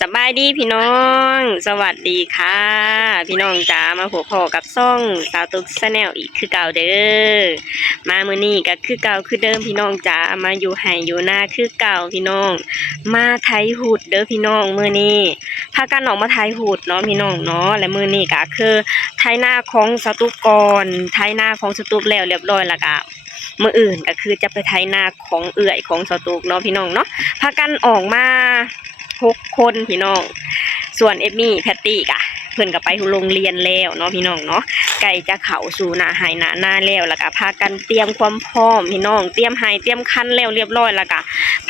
สบายดีพี่น้องสวัสดีค่ะพี่น้องจ๋ามาพบกับซ่องสาวตุ๊กชาแนลอีกคือเก่าเด้อมามื้อนี้ก็คือเก่าคือเดิมพี่น้องจ๋ามาอยู่ไห่อยู่หน้าคือเก่าพี่น้องมาไถหูดเด้อพี่น้องมื้อนี้พากันออกมาไถหูดเนาะพี่น้องเนาะและมื้อนี้ก็คือไถนาของสาวตุ๊กก่อนไถนาของสาวตุ๊กแล้วเรียบร้อยแล้วก็มื้ออื่นก็คือจะไปไถนาของเอื่อยของสาวตุ๊กเนาะพี่น้องเนาะพากันออกมา6 คนพี่น้องส่วนเอมี่แพตตี้กะเพิ่นก็ไปโรงเรียนแล้วเนาะพี่น้องเนาะไก่จะเข้าสู่หน้าไห้หน้าแล้วแล้วก็พากันเตรียมความพร้อมพี่น้องเตรียมไห้เตรียมคันแล้วเรียบร้อยแล้วก็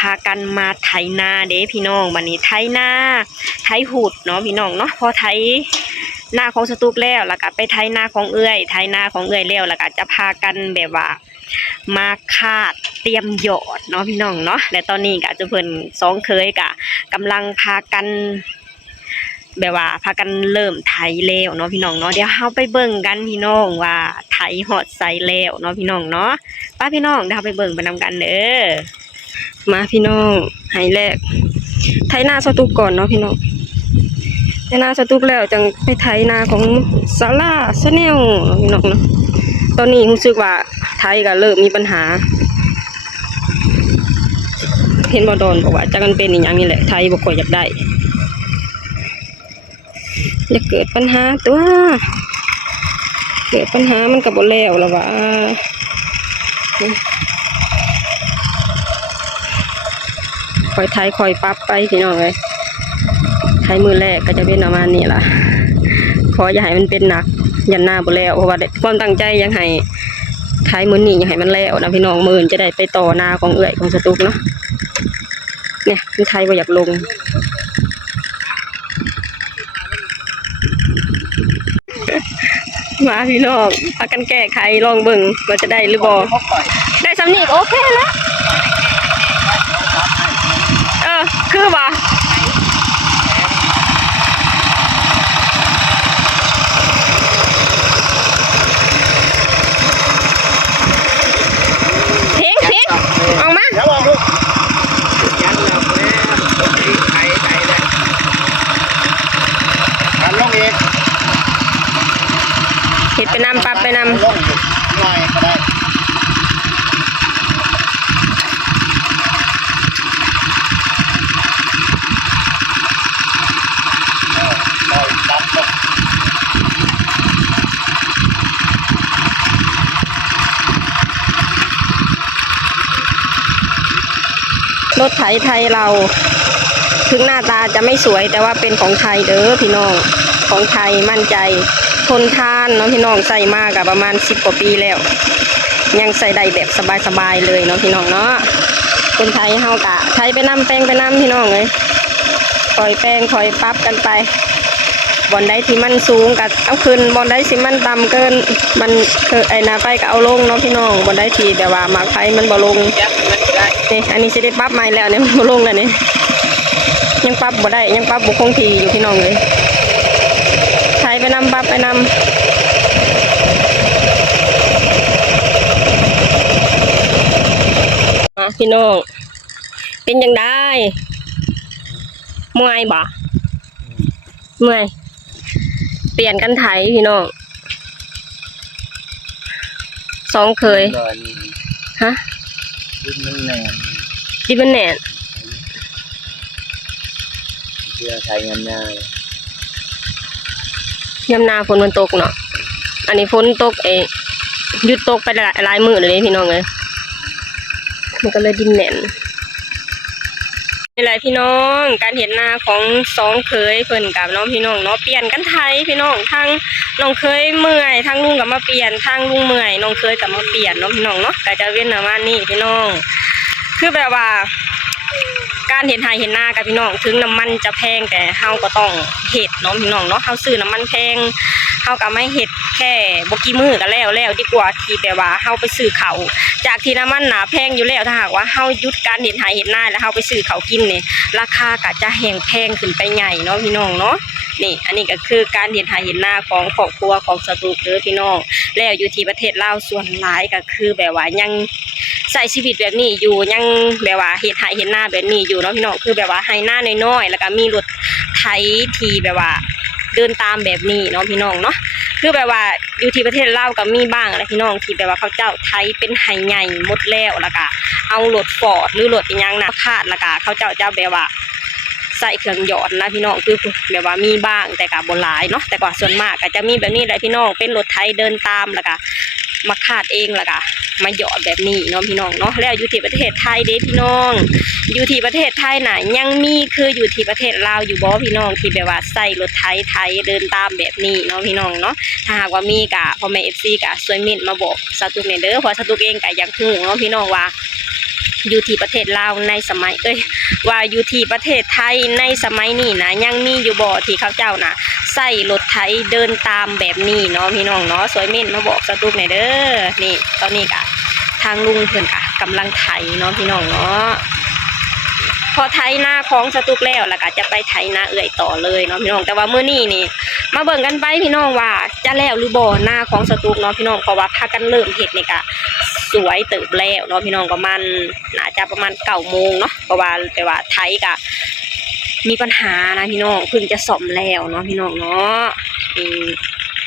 พากันมาไถนาเด้พี่น้องวันนี้ไถนาไถหูดเนาะพี่น้องเนาะพอไถนาของสตูกแล้วแล้วก็ไปไถนาของเอื้อยไถนาของเอื้อยแล้วแล้วก็จะพากันแบบว่ามาคาดเตรียมหยอดเนาะพี่น้องเนาะและตอนนี้ก็จะเพิ่น2เคยกะกำลังพากันแบบว่าพากันเริ่มไถแล้วเนาะพี่น้องเนาะเดี๋ยวเฮาไปเบิ่งกันพี่น้องว่าไถฮอดไซแล้วเนาะพี่น้องเนาะป้าพี่น้องเดี๋ยวเฮาไปเบิ่งไปนำกันเด้อมาพี่น้องไถแรกไถนาสตูกก่อนเนาะพี่น้องไถนาสตูกแล้วจังไปไถนาของซาร่าชาแนลพี่น้องเนาะตอนนี้รู้สึกว่าไถก็เริ่มมีปัญหาเห็นบ่โดนบอกว่าจักมันเป็นอีหยังนี่แหละไถบ่ค่อยอยากได้จะเกิดปัญหาตัวเกิดปัญหามันก็บ่แล้วล่ะว่าค่อยไถค่อยปรับไปพี่น้องเอ้ยไถมือแรกก็จะเป็นประมาณนี้ล่ะขออย่าให้มันเป็นหนักยันหน้าบ่แล้วเพราะว่าความตั้งใจยังให้ไถมื้อนี้ยังให้มันแล้วนะพี่น้องมื้อจะได้ไปต่อนาของเอื้อยของสตูกเนาะเนี่ยมันไถบ่อยากลงมาพี่น้องพากันแก้ไขลองเบิ่งว่าจะได้หรือบ่ได้สำนีก็โอเคแล้วคือบ่ทิ้งออกมาเดี๋ยวบอกลูกยันหลับแล้วไข่เลยกันลงอีกเห็ดไปนำปรับไปนำลงหน่อยก็ได้รถไถไทยเราถึงหน้าตาจะไม่สวยแต่ว่าเป็นของไทยเด้อพี่น้องของไทยมั่นใจทนทานเนาะพี่น้องใส่มากกับประมาณ10 กว่าปีแล้วยังใส่ได้แบบสบายๆเลยเนาะพี่น้องเนาะคนไทยเฮากะไทยไปนำแปลงไปนำพี่น้องเลยคอยแปลงคอยปรับกันไปบอนได้ที่มันสูงกับเอาขึ้นบอนได้ที่มันต่ำเกินมันไอ้นาไปก็เอาลงเนาะพี่น้องบอนได้ที่แบบว่าหมากไฟมันบ่ลงนี่อันนี้สิได้ปรับใหม่แล้วเนี่ยมันบ่ลงแล้วนี่ยังปรับบ่ได้ยังปรับบ่คงที่อยู่พี่น้องเลยไทยไปนำปรับไปนำพี่น้องเป็นยังได้เมื่อยบ่เมื่อยเปลี่ยนกันไถพี่น้อง2เคยฮะดินมันแน่นดินมันแน่นเพื่อใช้งานหน้ายามหน้าฝนมันตกเนาะอันนี้ฝนตกหยุดตกไปหลายมื้อเลยพี่น้องเลยมันก็เลยดินแน่นนี่แหละพี่น้องการเห็นหน้าของ2เคยเพิ่นกับน้องพี่น้องเนาะเปลี่ยนกันไถพี่น้องทั้งน้องเคยเมื่อยทั้งลุงกับมาเปลี่ยนทั้งลุงเมื่อยน้องเคยกับมาเปลี่ยนเนาะพี่น้องเนาะก็จะเว้นประมาณนี้พี่น้องคือแบบว่าการเห็นไถเห็นหน้ากับพี่น้องถึงน้ำมันจะแพงแต่เฮาก็ต้องเฮ็ดเนาะพี่น้องเนาะเฮาซื้อน้ำมันแพงเฮาก็ไม่เฮ็ดแค่บ่กี่มื้อก็แล้วดีกว่าที่แบบว่าเฮาไปซื้อข้าวจากที่น้ำมันหนาแพงอยู่แล้วถ้าหากว่าเฮาหยุดการเห็นไถเห็นหน้าแล้วเฮาไปซื้อข้าวกินนี่ราคาก็จะแพงขึ้นไปใหญ่เนาะพี่น้องเนาะนี่อันนี้ก็คือการเห็นไถเห็นหน้าของครอบครัวของสตูกเด้อพี่น้องแล้วอยู่ที่ประเทศลาวส่วนหลายก็คือแบบว่ายังใช้ชีวิตแบบนี้อยู่ยังแบบว่าเห็นไถเห็นหน้าแบบนี้อยู่เนาะพี่น้องคือแบบว่าให้หน้าน้อยๆแล้วก็มีรถ ที่แบบว่าเดินตามแบบนี้เนาะพี่น้องเนาะคือแบบว่าอยู่ที่ประเทศลาวก็มีบ้างแหละพี่น้องที่แบบว่าเขาเจ้าไถเป็นไหใหญ่หมดแล้วก็เอารถฟอร์ดหรือรถอีหยังนะคาดแล้วก็เขาเจ้าแบบว่าใส่เครื่องหยอดนะพี่น้องคือแบบว่ามีบ้างแต่ก็บ่หลายเนาะแต่ก็ส่วนมากก็จะมีแบบนี้แหละพี่น้องเป็นรถไถเดินตามแล้วก็มาคาดเองแล้วก็มาหยอดแบบนี้เนาะพี่น้องเนาะแล้วอยู่ที่ประเทศไทยเด้พี่น้องอยู่ที่ประเทศไทยน่ะยังมีคืออยู่ที่ประเทศลาวอยู่บ่พี่น้องที่แบบว่าใส่รถไถเดินตามแบบนี้เนาะพี่น้องเนาะถ้าหากว่ามีก็พ่อแม่ FC ก็ช่วยเม้นมาบอกสาวตุกเนี่ยเด้อเพราะสาวตุกเองก็อยากรู้เนาะพี่น้องว่าอยู่ที่ประเทศลาวในสมัยว่าอยู่ที่ประเทศไทยในสมัยนี้นะยังมีอยู่บ่ที่เขาเจ้านะใส่รถไถเดินตามแบบนี้เนาะพี่น้องเนาะสวยเม่นมาบอกสตุกหน่อยเด้อนี่ตอนนี้ก็ทางลุงเพิ่นก็กำลังไถเนาะพี่น้องเนาะพอไถนาของสตุกแล้วก็จะไปไถนาเอื่อยต่อเลยเนาะพี่น้องแต่ว่ามื้อนี้นี่มาเบิ่งกันไปพี่น้องว่าจะแล้วหรือบ่นาของสตุกเนาะพี่น้องเพราะว่าพากันเริ่มเฮ็ดนี่ก็สวยเติบแล้วเนาะพี่น้องประมาณน่าจะประมาณ9 โมงเนาะเพราะว่าแต่ว่าไถก็มีปัญหานะพี่น้องเพิ่งจะซ่อมแล้วเนาะพี่น้องเนาะ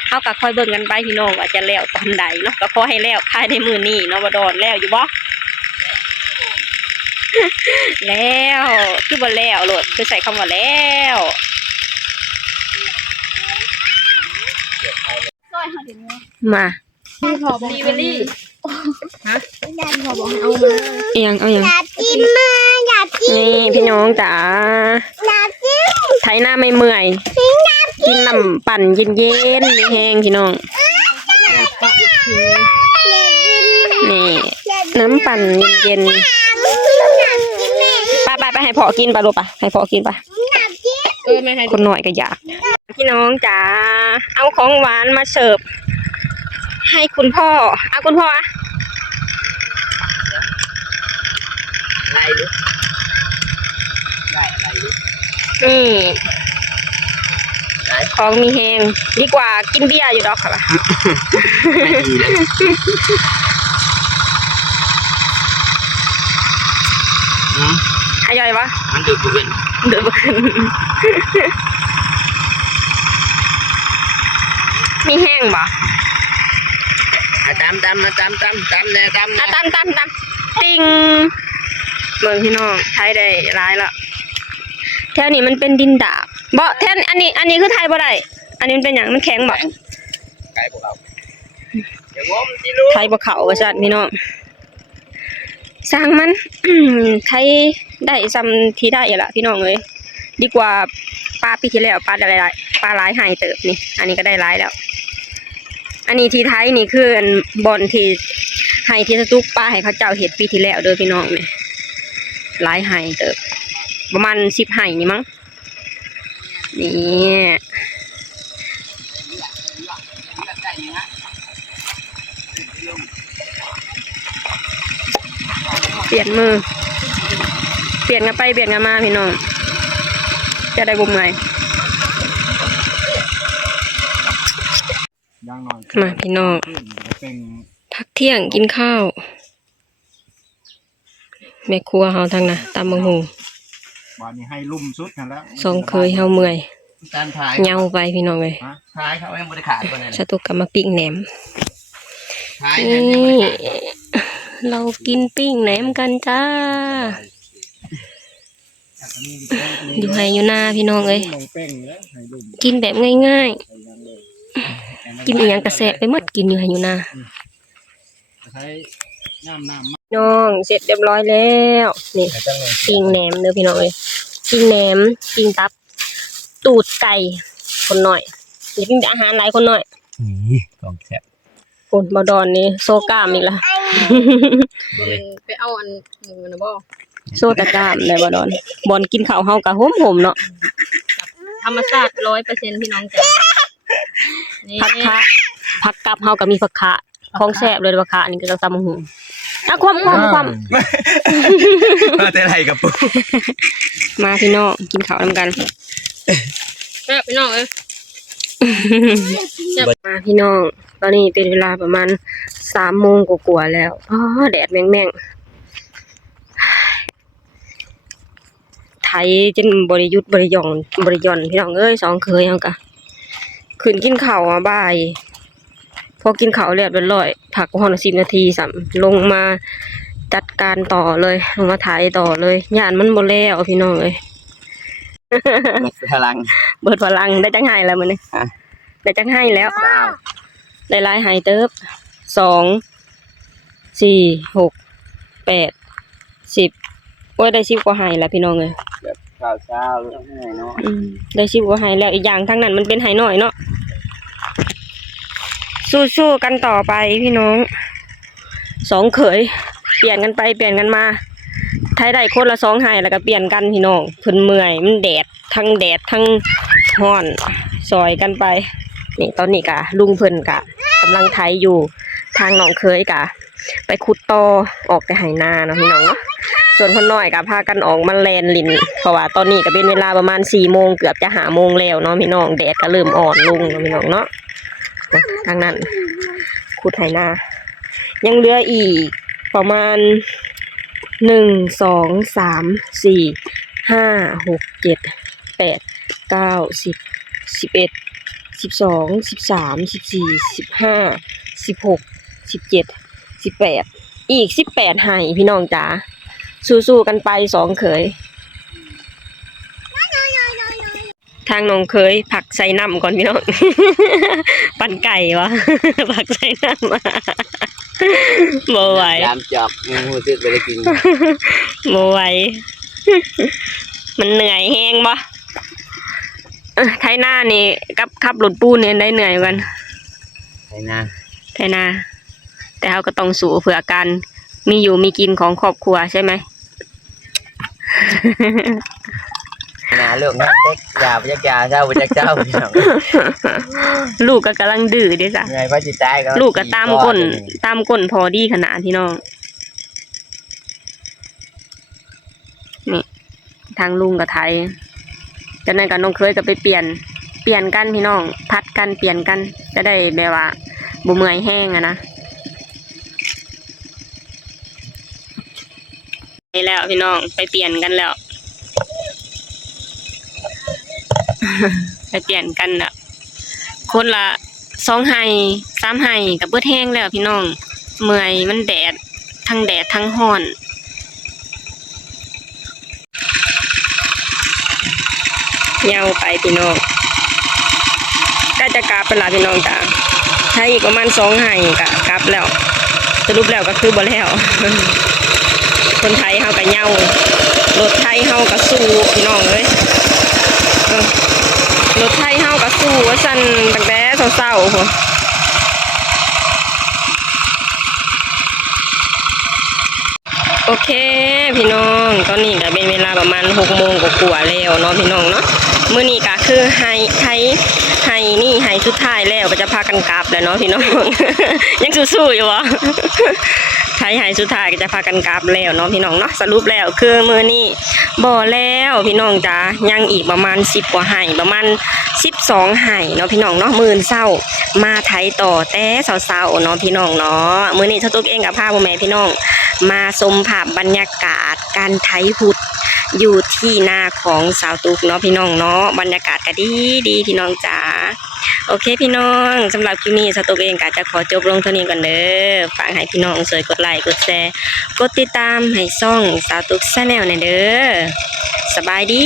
เอาก็ค่อยเบิ่งกันไปพี่น้องว่าจะแล้วตอนใดเนาะก็ขอให้แล้วภายในมื้อนี้เนาะบ่ดอนแล้วอยู่บ่ แล้วคือบ่แล้วโลดคือใส่คำว่าแล้วมา พี่พอบอกดีเวลี่ฮะพอบอกให้เอามา เอียงเอาอย่าง อยากกินมาอยากกิน นี่พี่น้องจ๋า อยากกิน ไถหน้าไม่เมื่อยกินน้ำปั่นเย็นๆมีแห้งพี่น้องนี่น้ำปั่นเย็นๆไปให้พ่อกินไปลูกไปให้พ่อกินไป ไม่ให้ คนหน่อยก็อยากพี่น้องจ๋าเอาของหวานมาเสิร์ฟให้คุณพ่อเอาคุณพ่ออะ อะไรลูกได้อะไรลูก นี่ของมีแหงดีกว่ากินเบียร์อยู่ดอกค่ะ ไม่ดีเลย ทยอยวะ มันดูดบุกเบิน เดินมาขึ้นมีแห้งบ่ ตามมาตามแน่ตาม อ่ะตามติงเบิ่งพี่น้องไทยได้ร้ายละแถวนี้มันเป็นดินดาบบ่แถวอันนี้คือไทยบ่ได้อันนี้มันเป็นหยังมันแข็งบ่ ไก่พวกเราอย่างงมที่ลูก ไทยบ่เข้าว่าซั่นพี่น้องสร้างมัน ไทยได้ซ้ำที่ได้ล่ะพี่น้องเอ้ยดีกว่าปลาปีที่แล้วปลาหลายๆปลาหลายหายเติบนี่อันนี้ก็ได้หลายแล้ว อันนี้ที่ไทยนี่คืออันบอนที่ให้ที่สตุกป้าให้เขาเจ้าเห็ดปีที่แล้วเด้อพี่น้องนี่หลายไห้เติบประมาณ10 ไห้นี่มั้งนี่เปลี่ยนมือเปลี่ยนกันไปเปลี่ยนกันมาพี่น้องจะได้บุมไง ย่างหน่อย มาพี่น้อง เป็น พักเที่ยงกินข้าวแม่ครัวเฮาทั้งน่ะตำบักหุ่ง วันนี้ให้ลุ่มสุดนั่นแล้ว สองเคยเฮาเมื่อย การถ่าย เหงาไปพี่น้องเอ้ย ถ่ายเขาไม่บริขาดตัวนั้น สตุกกับมาปิ้งแหนม ถ่าย นี่เรากินปิ้งแหนมกันจ้าอยู่ไห้อยู่หน้าพี่น้องเอ้ย ลงเป้งแล้วให้ลุ่ม กินแบบง่าย ไปยังเลย ๆกินอีหยังกระแสะไปหมดกินอยู่ไห้อยู่หน้า ใช้น้ำ น้องเสร็จเรียบร้อยแล้วนี่ปิ้งแหนมเด้อพี่น้องเอ้ยปิ้งแหนมปิ้งตับ ตูดไก่คนหน่อยอย่าปิ้งแต่อาหารหลายคนหน่อย นี่กองแซ่บ คนบดอนนี่โซกล้ามอีกละ ไปเอาอันหมูนะบ่ โซตะกล้ามเลยบดอนบอนกินข้าวเฮากะหอมๆเนาะ ธรรมชาติ100%พี่น้องจ๋านี่ ผักคะผักกับเฮาก็มีผักคะของแซ่บเลยผักคะอันนี้ก็ตำบักหุ่งอ่ะความ มาแต่ไรกับปู มาพี่น้องกินข้าวนำกัน พี่น้องเอ้ย มาพี่น้องตอนนี้เป็นเวลาประมาณ3 โมงกว่าๆแล้วอ๋อแดดแม่งๆไถ ไถจนบริยุทธ์บริยองบริยอนพี่น้องเอ้ยสองเคยเอากะขึ้นกินข้าวบ่ายพอกินข้าวเรียบร้อยผักก็10 นาทีสามลงมาจัดการต่อเลยลงมาไถต่อเลยย่านมันบ่แล้วพี่น้องเอ้ย พลัง เบิดพลังได้จังไห้แล้วมื้อนี้ได้จังไห้แล้วได้หลายไห้เติบ2 4 6 8 10โอ้ยได้10กว่าไห้แล้วพี่น้องเอ้ย แบบเช้าแล้วให้เนาะ ได้10กว่าไห้แล้วอีกอย่างทั้งนั้นมันเป็นไห้น้อยเนาะสู้ๆกันต่อไปพี่น้องสองเขยเปลี่ยนกันไปเปลี่ยนกันมาไทยได้คนละ2ไห้แล้วก็เปลี่ยนกันพี่น้องเพิ่นเมื่อยมันแดดทั้งร้อนซอยกันไปนี่ตอนนี้กะลุงเพิ่นกะกำลังไถอยู่ทางน้องเคยกะไปขุดตอออกไปไห้นาเนาะพี่น้องเนาะส่วนคนน้อยกะพากันออกมาแลนลินเพราะว่าตอนนี้ก็เป็นเวลาประมาณ4 โมงเกือบจะ5 โมงแล้วเนาะพี่น้องแดดก็เริ่มอ่อนลงเนาะพี่น้องเนาะทางนั้นขุดไห้นายังเหลืออีกประมาณ1 2 3 4 5 6 7 8 9 10 11 12 13 14 15 16 17 18อีก18ไห้พี่น้องจ๋าสู้ๆกันไป2เขยทางน้องเคยผักใส่น้ำก่อนพี่น้อง ปั่นไก่วะ ผักใส่น้ำ บ่ไหว ยามจับงูซึกไปได้กิน บ่ไหว มันเหนื่อยแห้งบ่ไถนานี่กับขับรถปูนเนี่ยได้เหนื่อยกัน ไถนา ไถนาแต่เราก็ต้องสู้เพื่อการมีอยู่มีกินของครอบครัวใช่ไหม นาเลือกงานเต็กยาพยักยาเจ้าพยักเจ้าพี่น้อง ลูกก็กำลังดื้อเด้จ้ะ ไงพระจิตใจก็ ลูกก็ตามก้นพอดีขนาดพี่น้องนี่ทางลุงกับไทยจากนั้นกับน้องเคยก็ไปเปลี่ยนกันพี่น้องพัดกันเปลี่ยนกันจะได้แบบว่าบ่เมื่อยแห้งอะนะนี่แล้วพี่น้องไปเปลี่ยนกันแล้ว ไปเปลี่ยนกันแล้วคนละ2 ไห้3 ไห้กับเบิดแห้งแล้วพี่น้องเมื่อยมันแดดทั้งร้อนเหย้าไปพี่น้องก็จะกลับไปละพี่น้องจ้าถ้าอีกประมาณ2 ไห้ก็กลับแล้วสรุปแล้วก็คือบ่แล้ว คนไทยเฮาก็เหย้ารถไทยเฮาก็สู้พี่น้องเอ้ยรถไทยเฮาก็สู้ว่าซั่นตั้งแต่เช้าๆพุ่นโอเคพี่น้องตอนนี้ก็เป็นเวลาประมาณ6 โมงกว่าๆแล้วเนาะพี่น้องเนาะมื้อนี้ก็คือไฮนี่ไฮสุดท้ายแล้วก็จะพากันกลับแล้วเนาะพี่น้อง ยังสู้ๆอยู่บ่ ไฮสุดท้ายก็จะพากันกลับแล้วเนาะพี่น้องเนาะสรุปแล้วคือมื้อนี้บ่แล้วพี่น้องจ้ายังอีกประมาณ10 กว่าไฮประมาณ12 ไฮเนาะพี่น้องเนาะมื้อเช้ามาไถต่อแต่เช้าๆเนาะพี่น้องเนาะมื้อนี้เจ้าตุ๊กเองก็พาพ่อแม่พี่น้องมาชมภาพบรรยากาศการไถหุดอยู่ที่นาของสาวตุ๊กเนาะพี่น้องเนาะบรรยากาศก็ดีพี่น้องจ๋าโอเคพี่น้องสำหรับคลิปนี้สาวตุ๊กเองก็จะขอจบลงเท่านี้ก่อนเด้อฝากให้พี่น้องช่วยกดไลค์กดแชร์กดติดตามให้ช่องสาวตุ๊ก Channel หน่อยเด้อสบายดี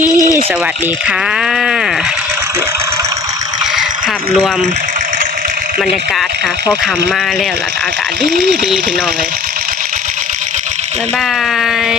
สวัสดีค่ะภาพรวมบรรยากาศค่ะพอคำมาแล้วอากาศดีพี่น้องเลยบ๊ายบาย